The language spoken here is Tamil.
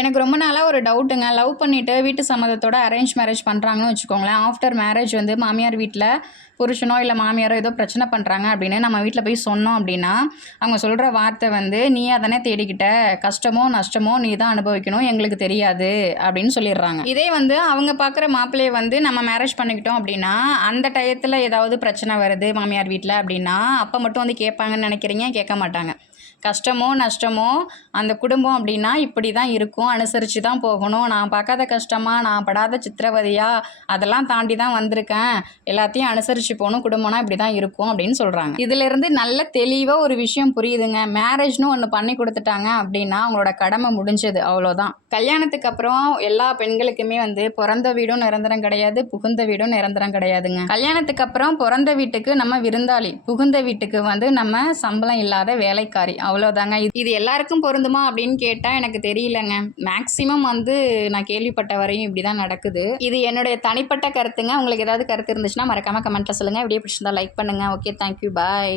எனக்கு ரொம்ப நாளாக ஒரு டவுட்டுங்க. லவ் பண்ணிவிட்டு வீட்டு சம்மதத்தோட அரேஞ்ச் மேரேஜ் பண்ணுறாங்கன்னு வச்சுக்கோங்களேன். ஆஃப்டர் மேரேஜ் வந்து மாமியார் வீட்டில் புருஷனோ இல்லை மாமியாரோ ஏதோ பிரச்சனை பண்ணுறாங்க அப்படின்னு நம்ம வீட்டில் போய் சொன்னோம் அப்படின்னா அவங்க சொல்கிற வார்த்தை வந்து நீ தானே தேடிக்கிட்ட? கஷ்டமோ நஷ்டமோ நீ தான் அனுபவிக்கணும். எங்களுக்கு தெரியாது. அப்படின்னு சொல்லிடுறாங்க. இதே வந்து அவங்க பார்க்குற மாப்பிள்ளையை வந்து நம்ம மேரேஜ் பண்ணிக்கிட்டோம் அப்படின்னா அந்த டயத்தில் ஏதாவது பிரச்சனை வருது மாமியார் வீட்டில் அப்படின்னா அப்போ மட்டும் வந்து கேட்பாங்கன்னு நினைக்கிறீங்க? கேட்க மாட்டாங்க. கஷ்டமோ நஷ்டமோ அந்த குடும்பம் அப்படின்னா இப்படி தான் இருக்கும். அனுசரித்து தான் போகணும். நான் பார்க்காத கஷ்டமாக நான் படாத சித்திரவதையா அதெல்லாம் தாண்டி தான் வந்திருக்கேன். எல்லாத்தையும் அனுசரித்து போகணும். குடும்பம்னா இப்படி தான் இருக்கும் அப்படின்னு சொல்கிறாங்க இதிலிருந்து நல்ல தெளிவாக ஒரு விஷயம் புரியுதுங்க. மேரேஜ்னு ஒன்று பண்ணி கொடுத்துட்டாங்க அப்படின்னா அவங்களோட கடமை முடிஞ்சது. அவ்வளோதான் கல்யாணத்துக்கு அப்புறம் எல்லா பெண்களுக்குமே வந்து பிறந்த வீடும் நிரந்தரம் கிடையாது புகுந்த வீடும் நிரந்தரம் கிடையாதுங்க. கல்யாணத்துக்கு அப்புறம் பிறந்த வீட்டுக்கு நம்ம விருந்தாளி புகுந்த வீட்டுக்கு வந்து நம்ம சம்பளம் இல்லாத வேலைக்காரி. அவ்வளோதாங்க இது இது எல்லாருக்கும் பொருந்துமா அப்படின்னு கேட்டால் எனக்கு தெரியலங்க. மேக்ஸிமம் வந்து நான் கேள்விப்பட்ட வரையும் இப்படி தான் நடக்குது. இது என்னுடைய தனிப்பட்ட கருத்துங்க. உங்களுக்கு ஏதாவது கருத்து இருந்துச்சுன்னா மறக்காமல் கமெண்ட்டில் சொல்லுங்கள் வீடியோ பிடிச்சிருந்தா லைக் பண்ணுங்கள் ஓகே தேங்க்யூ பாய்